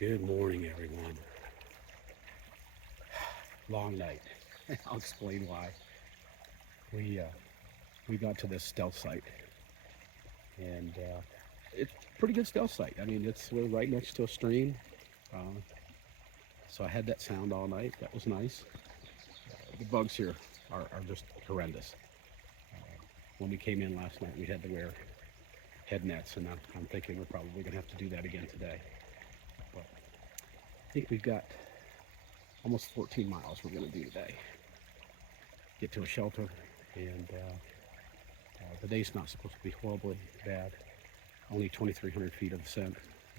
Good morning, everyone. Long night. I'll explain why. We uh, we got to this stealth site, and it's a pretty good stealth site. I mean, we're right next to a stream, uh, so I had that sound all night. That was nice. The bugs here are just horrendous. When we came in last night, we had to wear head nets, and I'm thinking we're probably gonna have to do that again today. But I think we've got almost 14 miles we're gonna do today. Get to a shelter, and the day's not supposed to be horribly bad. Only 2,300 feet of ascent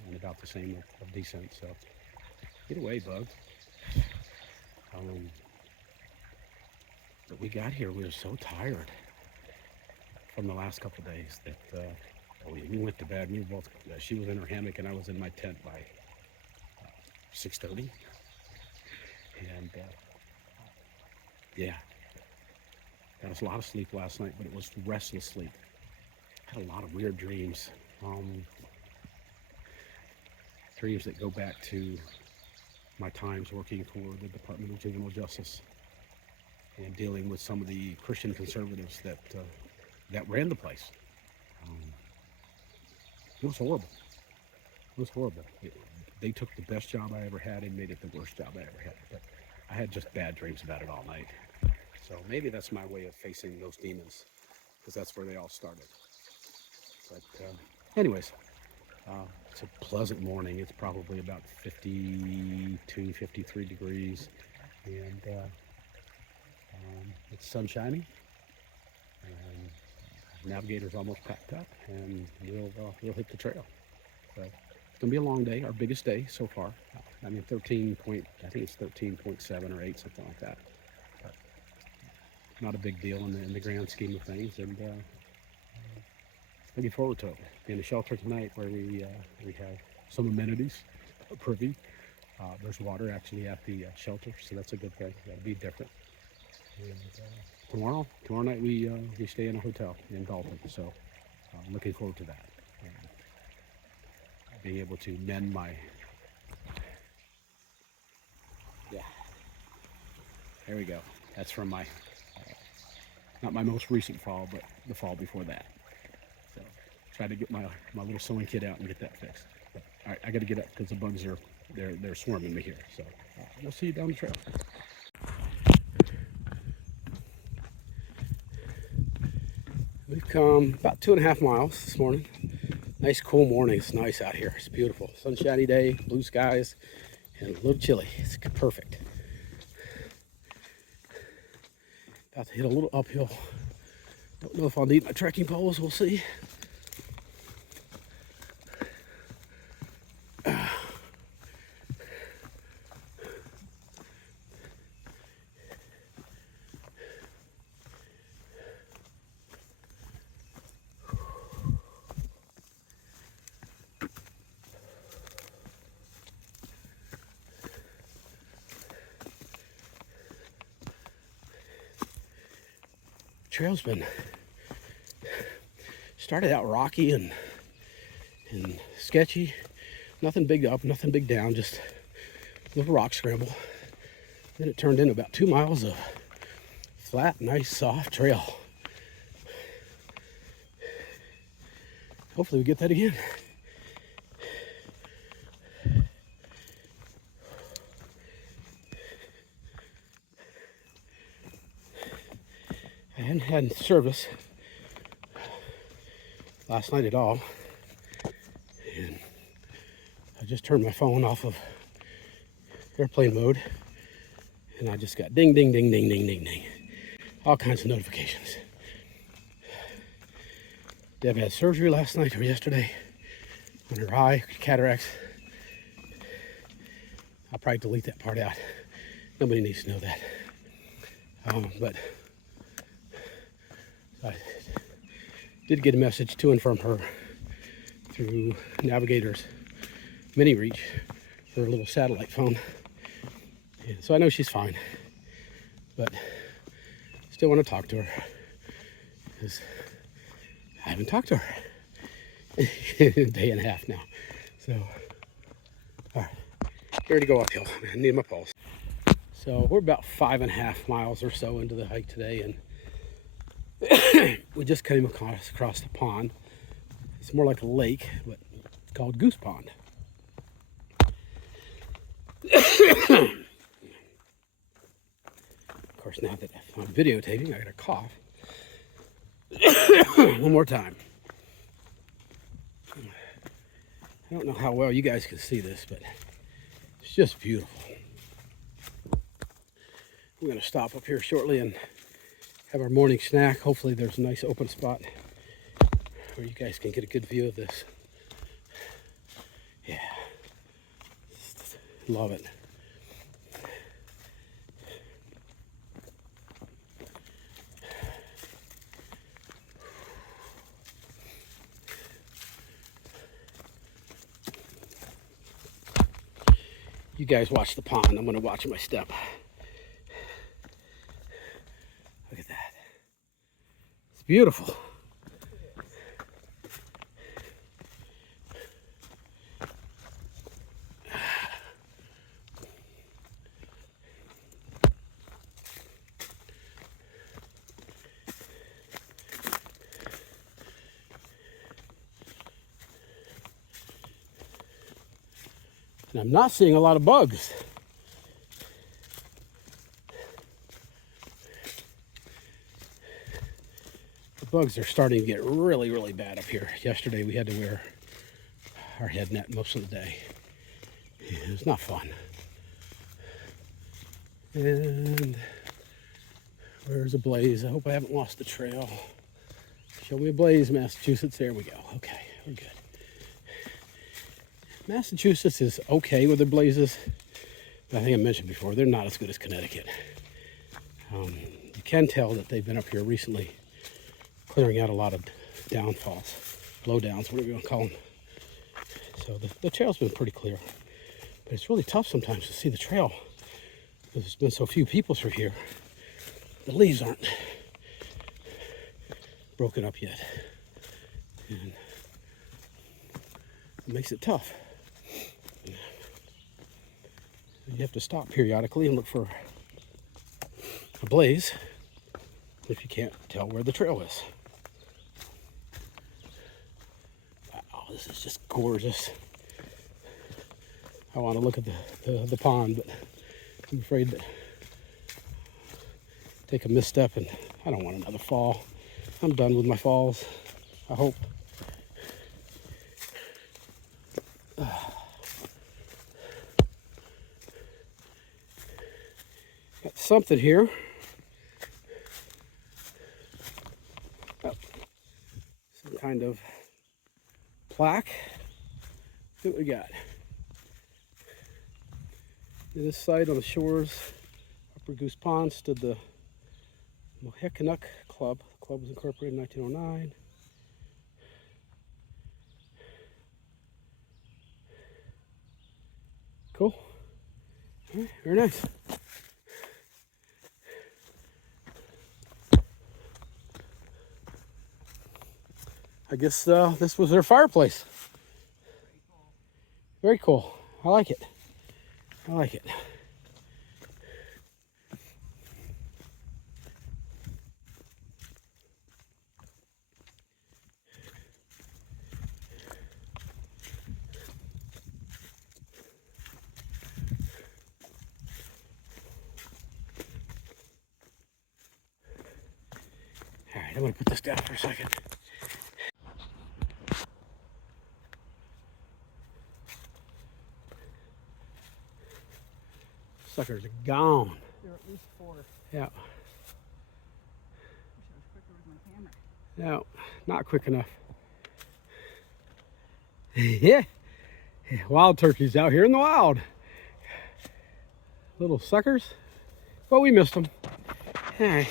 and about the same of descent. So get away, bugs. But we got here, we were so tired from the last couple of days that we went to bed. We were both. She was in her hammock and I was in my tent by 6:30, and yeah, got us a lot of sleep last night, but it was restless sleep. Had a lot of weird dreams. Dreams that go back to my times working for the Department of Juvenile Justice and dealing with some of the Christian conservatives that ran the place. It was horrible. It was horrible. They took the best job I ever had and made it the worst job I ever had. But I had just bad dreams about it all night. So maybe that's my way of facing those demons, because that's where they all started. But anyways, it's a pleasant morning. It's probably about 52, 53 degrees, and it's sunshiny. And navigator's almost packed up, and we'll hit the trail. So it's gonna be a long day. Our biggest day so far. I mean, I think it's 13.7 or 8, something like that. But not a big deal in the grand scheme of things, and looking forward to it. Be in a shelter tonight where we have some amenities, privy. There's water actually at the shelter, so that's a good thing. That'll be different. And tomorrow night we stay in a hotel in Dalton, so I'm looking forward to that. And being able to mend my, yeah, there we go. That's from my, not my most recent fall, but the fall before that. So try to get my little sewing kit out and get that fixed. But all right, I got to get up because the bugs they're swarming me here. So we'll see you down the trail. We've come about 2.5 miles this morning. Nice cool morning. It's nice out here. It's beautiful. Sunshiny day, blue skies, and a little chilly. It's perfect. About to hit a little uphill. Don't know if I'll need my trekking poles. We'll see. Trail's been started out rocky and sketchy. Nothing big up, nothing big down, just a little rock scramble. Then it turned into about 2 miles of flat, nice, soft trail. Hopefully we get that again. I hadn't had service last night at all, and I just turned my phone off of airplane mode, and I just got ding, ding, ding, ding, ding, ding, ding, all kinds of notifications. Deb had surgery last night or yesterday on her eye, cataracts. I'll probably delete that part out. Nobody needs to know that. But I did get a message to and from her through Navigator's mini reach, her little satellite phone. And so I know she's fine, but still want to talk to her because I haven't talked to her in a day and a half now. So, all right, Ready to go uphill. I need my pulse. So we're about 5.5 miles or so into the hike today, and we just came across the pond. It's more like a lake, but it's called Goose Pond. Of course, now that I'm videotaping, I got a cough. One more time. I don't know how well you guys can see this, but it's just beautiful. We're going to stop up here shortly and have our morning snack. Hopefully there's a nice open spot where you guys can get a good view of this. Yeah, love it. You guys watch the pond. I'm going to watch my step. Look at that. It's beautiful. And I'm not seeing a lot of bugs. The bugs are starting to get really, really bad up here. Yesterday we had to wear our head net most of the day. It was not fun. And where's a blaze? I hope I haven't lost the trail. Show me a blaze, Massachusetts. There we go. Okay, we're good. Massachusetts is okay with their blazes, but I think I mentioned before, they're not as good as Connecticut. You can tell that they've been up here recently clearing out a lot of downfalls, blowdowns, whatever you want to call them. So the trail's been pretty clear, but it's really tough sometimes to see the trail because there's been so few people through here. The leaves aren't broken up yet, and it makes it tough. You have to stop periodically and look for a blaze if you can't tell where the trail is. Wow, this is just gorgeous. I want to look at the pond, but I'm afraid that take a misstep and I don't want another fall. I'm done with my falls, I hope. Got something here. Oh, some kind of plaque. See what we got. In this site on the shores, Upper Goose Pond, stood the Mohawk Club. The club was incorporated in 1909. Cool. All right, very nice. I guess this was their fireplace. Very cool. I like it. I like it. All right, I'm going to put this down for a second. Suckers are gone. There are at least 4. Yeah. I wish I was quicker with my camera. No, not quick enough. Yeah. Wild turkeys out here in the wild. Little suckers. Well, we missed them. All right.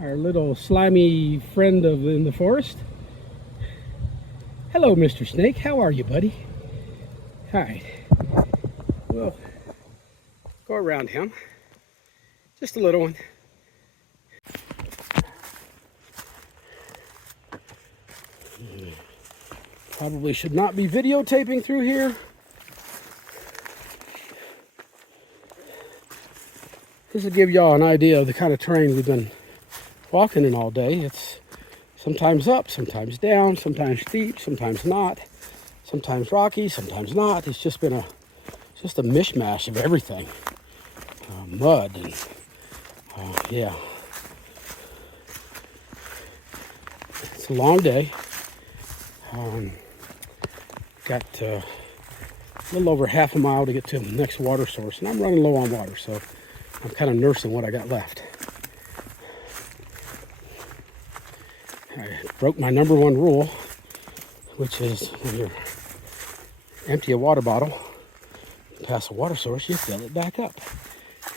Our little slimy friend in the forest. Hello, Mr. Snake. How are you, buddy? All right. Well, go around him. Just a little one. Probably should not be videotaping through here. This will give y'all an idea of the kind of terrain we've been walking in all day. It's sometimes up, sometimes down, sometimes steep, sometimes not, sometimes rocky, sometimes not. It's just been a mishmash of everything. Mud and yeah. It's a long day. Got a little over half a mile to get to the next water source, and I'm running low on water, so I'm kind of nursing what I got left. I broke my number one rule, which is when you empty a water bottle, past a water source, you fill it back up.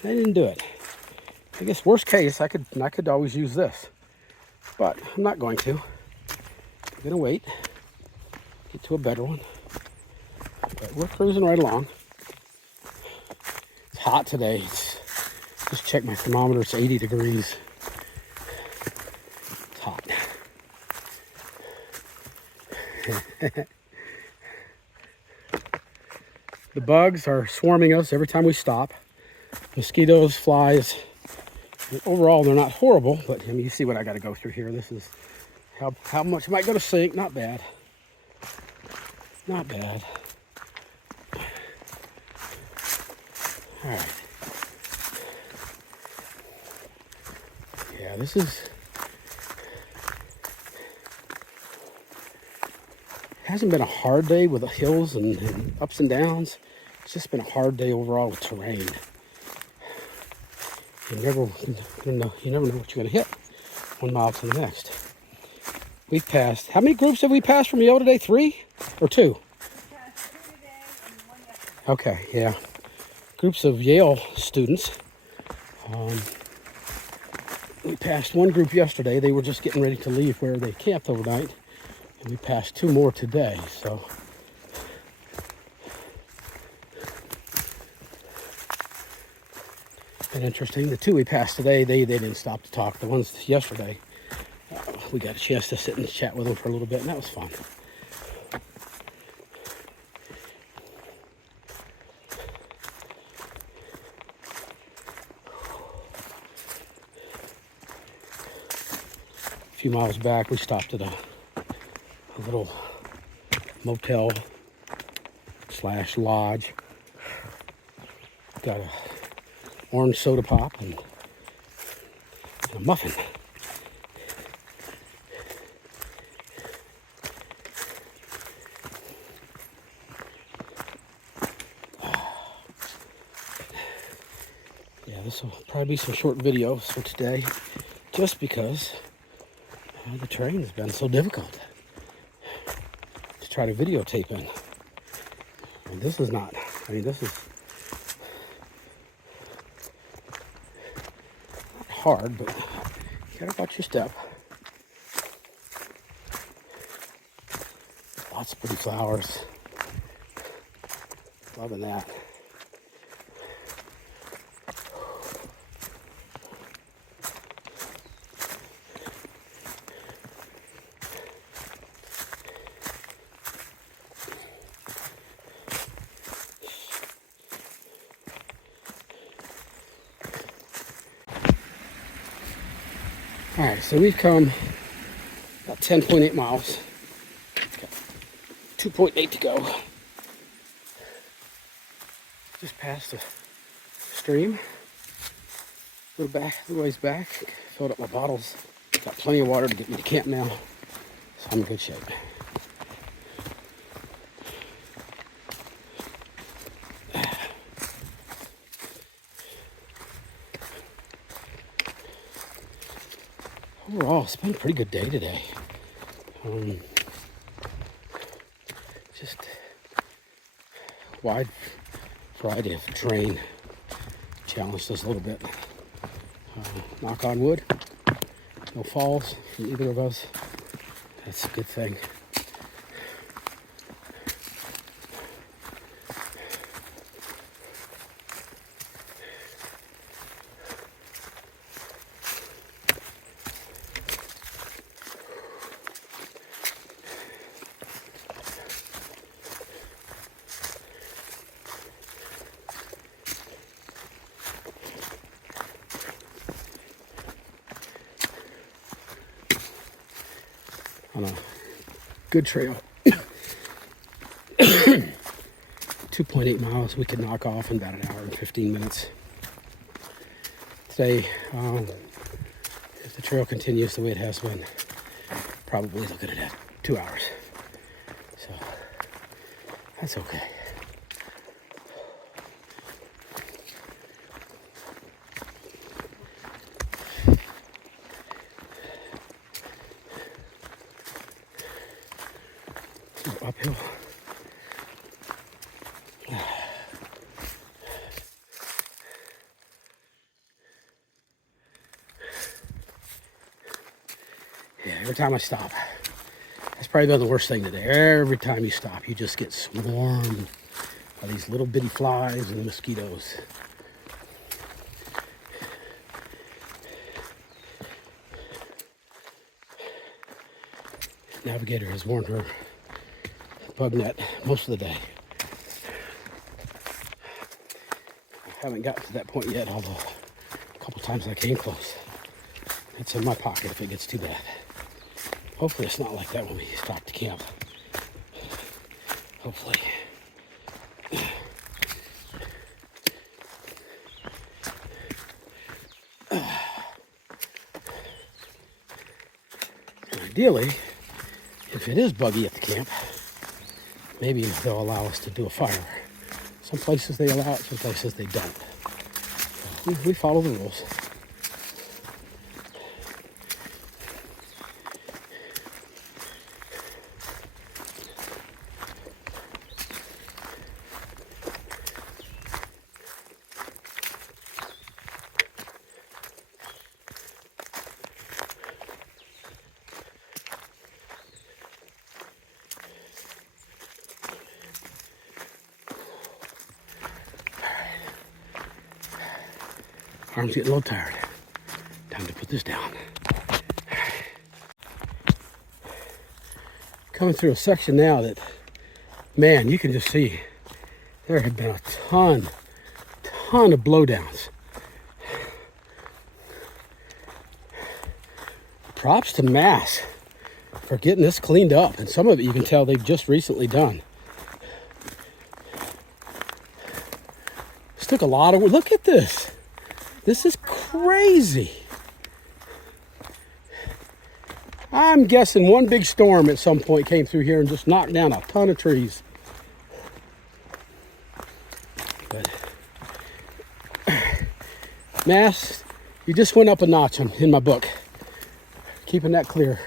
I didn't do it. I guess worst case, I could always use this, but I'm not going to. I'm gonna wait, get to a better one. But we're cruising right along. It's hot today. Just check my thermometer. It's 80 degrees. It's hot. The bugs are swarming us every time we stop. Mosquitoes, flies. Overall, they're not horrible, but I mean, you see what I got to go through here. This is how much might go to sink. Not bad. Not bad. All right. Yeah, this hasn't been a hard day with the hills and ups and downs. It's just been a hard day overall with terrain. You never know what you're going to hit 1 mile to the next. We've passed, how many groups have we passed from Yale today? 3 or 2? We passed 2 today and 1 yesterday. Okay, yeah. Groups of Yale students. We passed one group yesterday. They were just getting ready to leave where they camped overnight. And we passed 2 more today, so. And interesting, the 2 we passed today, they didn't stop to talk. The ones yesterday, we got a chance to sit and chat with them for a little bit, and that was fun. A few miles back, we stopped at a little motel / lodge. Got a orange soda pop and a muffin. Yeah, this will probably be some short videos for today, just because the terrain has been so difficult to try to videotape in. And this is not, this is not hard, but you gotta watch your step. Lots of pretty flowers. Loving that. All right, so we've come about 10.8 miles. Got 2.8 to go. Just past the stream. A little ways back. Filled up my bottles. Got plenty of water to get me to camp now. So I'm in good shape. Overall, it's been a pretty good day today. Just wide variety of terrain. Challenged us a little bit. Knock on wood. No falls from either of us. That's a good thing. good trail. 2.8 miles we could knock off in about an hour and 15 minutes. Today, if the trail continues the way it has been, probably looking at 2 hours. So that's okay. Uphill. Yeah, every time I stop, that's probably been the worst thing today. Every time you stop, you just get swarmed by these little bitty flies and mosquitoes. Navigator has worn her bug net most of the day. I haven't gotten to that point yet, although a couple times I came close. It's in my pocket if it gets too bad. Hopefully it's not like that when we start to camp. Hopefully. And ideally, if it is buggy at the camp, maybe they'll allow us to do a fire. Some places they allow it, some places they don't. So we follow the rules. Arm's getting a little tired. Time to put this down. Coming through a section now that, man, you can just see there have been a ton of blowdowns. Props to Mass for getting this cleaned up, and some of it you can tell they've just recently done. This took a lot of work. Look at this. This is crazy. I'm guessing one big storm at some point came through here and just knocked down a ton of trees. But Mass, you just went up a notch in my book. Keeping that clear.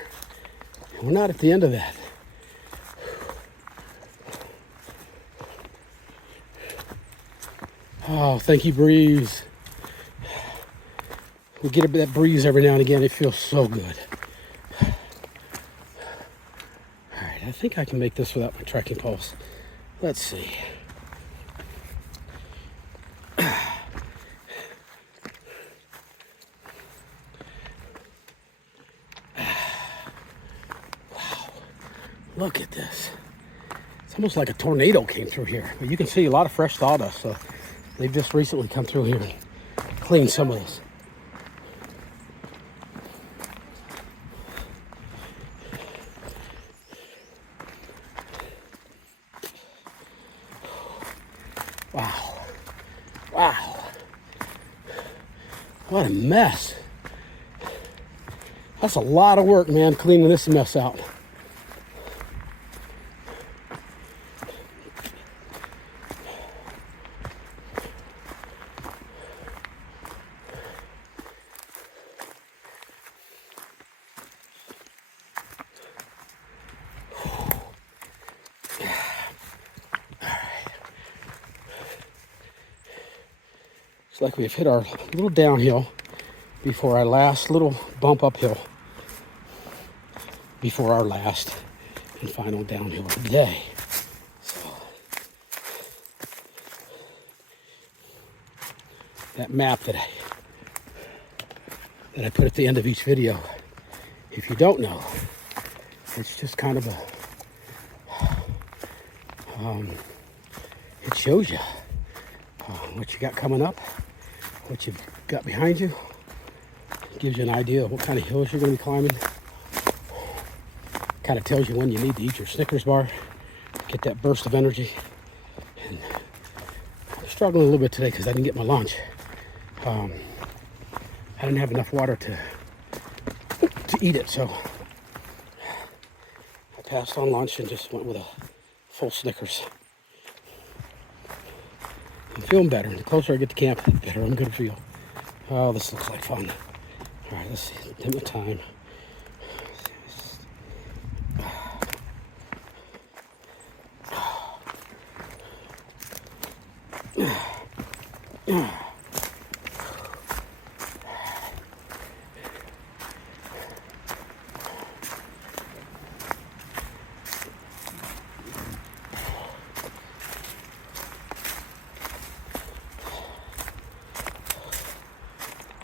We're not at the end of that. Oh, thank you, breeze. We get that breeze every now and again. It feels so good. All right, I think I can make this without my trekking poles. Let's see. Wow, look at this. It's almost like a tornado came through here. But you can see a lot of fresh sawdust. So they've just recently come through here and cleaned some of this. Wow. Wow. What a mess. That's a lot of work, man, cleaning this mess out. It's like we've hit our little downhill before our last little bump uphill, before our last and final downhill of the day. So that map that I put at the end of each video, if you don't know, it's just kind of it shows you what you got coming up, what you've got behind you. It gives you an idea of what kind of hills you're going to be climbing. Kind of tells you when you need to eat your Snickers bar, get that burst of energy. And I'm struggling a little bit today because I didn't get my lunch. I didn't have enough water to eat it, so I passed on lunch and just went with a full Snickers. I'm feeling better. The closer I get to camp, the better I'm gonna feel. Oh, this looks like fun. All right, let's see. Take my time.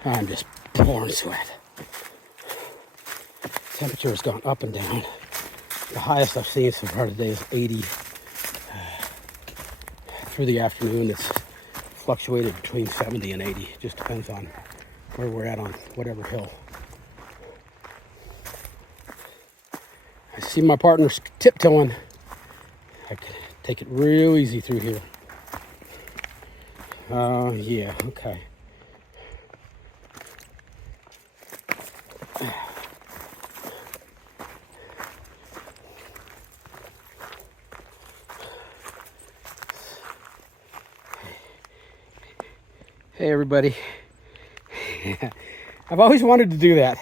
I'm just pouring sweat. Temperature has gone up and down. The highest I've seen so far today is 80. Through the afternoon, it's fluctuated between 70 and 80. It just depends on where we're at on whatever hill. I see my partner's tiptoeing. I can take it real easy through here. Yeah, okay. Hey everybody. I've always wanted to do that.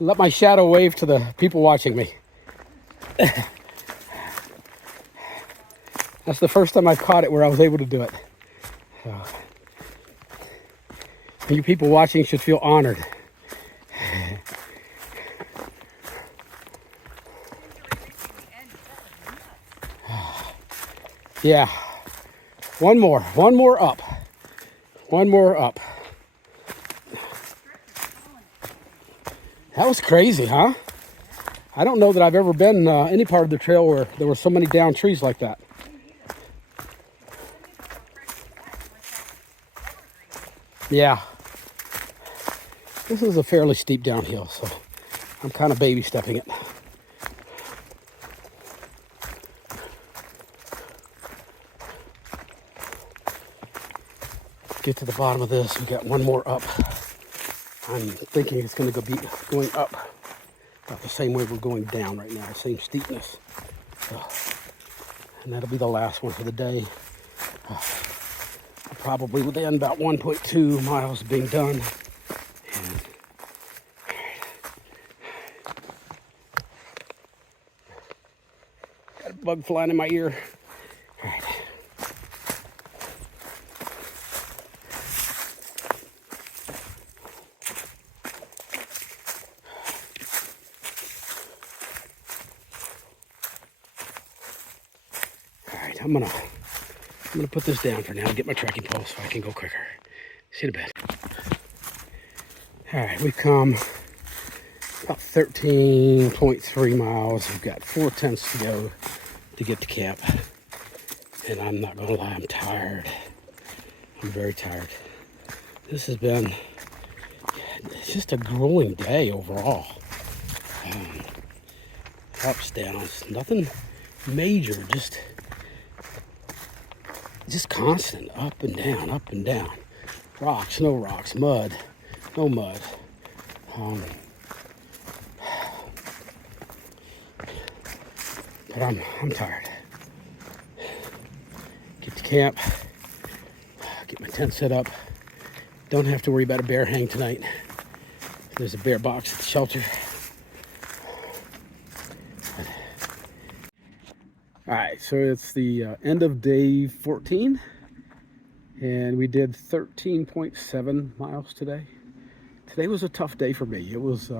Let my shadow wave to the people watching me. That's the first time I've caught it where I was able to do it. So, you people watching should feel honored. Yeah. One more up. One more up. That was crazy, huh? I don't know that I've ever been any part of the trail where there were so many down trees like that. Yeah. This is a fairly steep downhill, so I'm kind of baby stepping it. Get to the bottom of this. We got one more up. I'm thinking it's going to be going up about the same way we're going down right now, the same steepness. And that'll be the last one for the day. Probably within about 1.2 miles being done. And got a bug flying in my ear. All right. I'm gonna put this down for now and get my trekking pole so I can go quicker. See you in a bit. All right, we've come about 13.3 miles. We've got 4/10 to go to get to camp. And I'm not gonna lie, I'm tired. I'm very tired. This has been, it's just a grueling day overall. Ups, downs, nothing major, just constant, up and down, up and down. Rocks, no rocks, mud, no mud. But I'm tired. Get to camp, get my tent set up. Don't have to worry about a bear hang tonight. There's a bear box at the shelter. All right, so it's the end of day 14, and we did 13.7 miles today. Today was a tough day for me. It was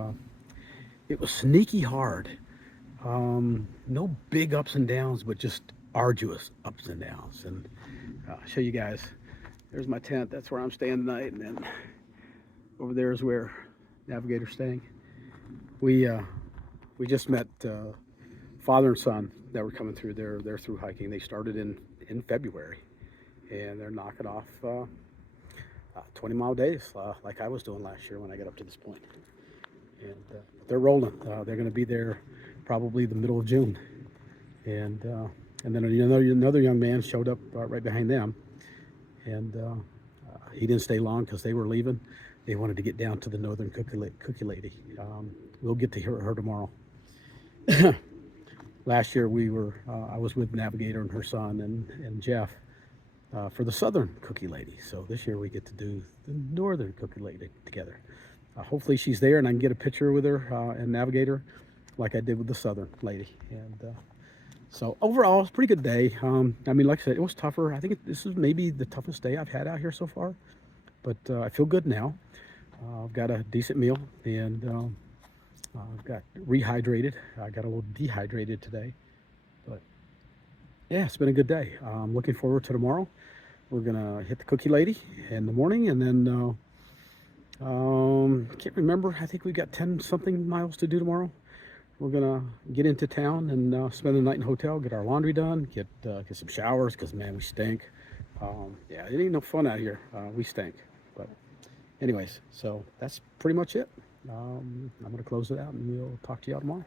sneaky hard. No big ups and downs, but just arduous ups and downs. And I'll show you guys. There's my tent. That's where I'm staying tonight, and then over there is where Navigator's staying. We just met father and son that were coming through. They're through hiking. They started in February, and they're knocking off 20-mile days like I was doing last year when I got up to this point. and they're rolling. They're going to be there probably the middle of June, and then another young man showed up right behind them, and he didn't stay long because they were leaving. They wanted to get down to the Northern Cookie Lady. We'll get to hear her tomorrow. Last year I was with Navigator and her son and Jeff for the Southern Cookie Lady. So this year we get to do the Northern Cookie Lady together. Hopefully she's there and I can get a picture with her and Navigator like I did with the Southern Lady. And so overall, it's a pretty good day. I mean, like I said, it was tougher. I think this is maybe the toughest day I've had out here so far, but I feel good now. I've got a decent meal, and I've got rehydrated. I got a little dehydrated today, but yeah, it's been a good day. I'm looking forward to tomorrow. We're gonna hit the Cookie Lady in the morning, and then can't remember. I think we got 10 something miles to do tomorrow. We're gonna get into town and spend the night in a hotel, get our laundry done, get some showers, because man, we stink. Yeah, it ain't no fun out here. We stink. But anyways, so that's pretty much it. I'm gonna close it out and we'll talk to y'all tomorrow.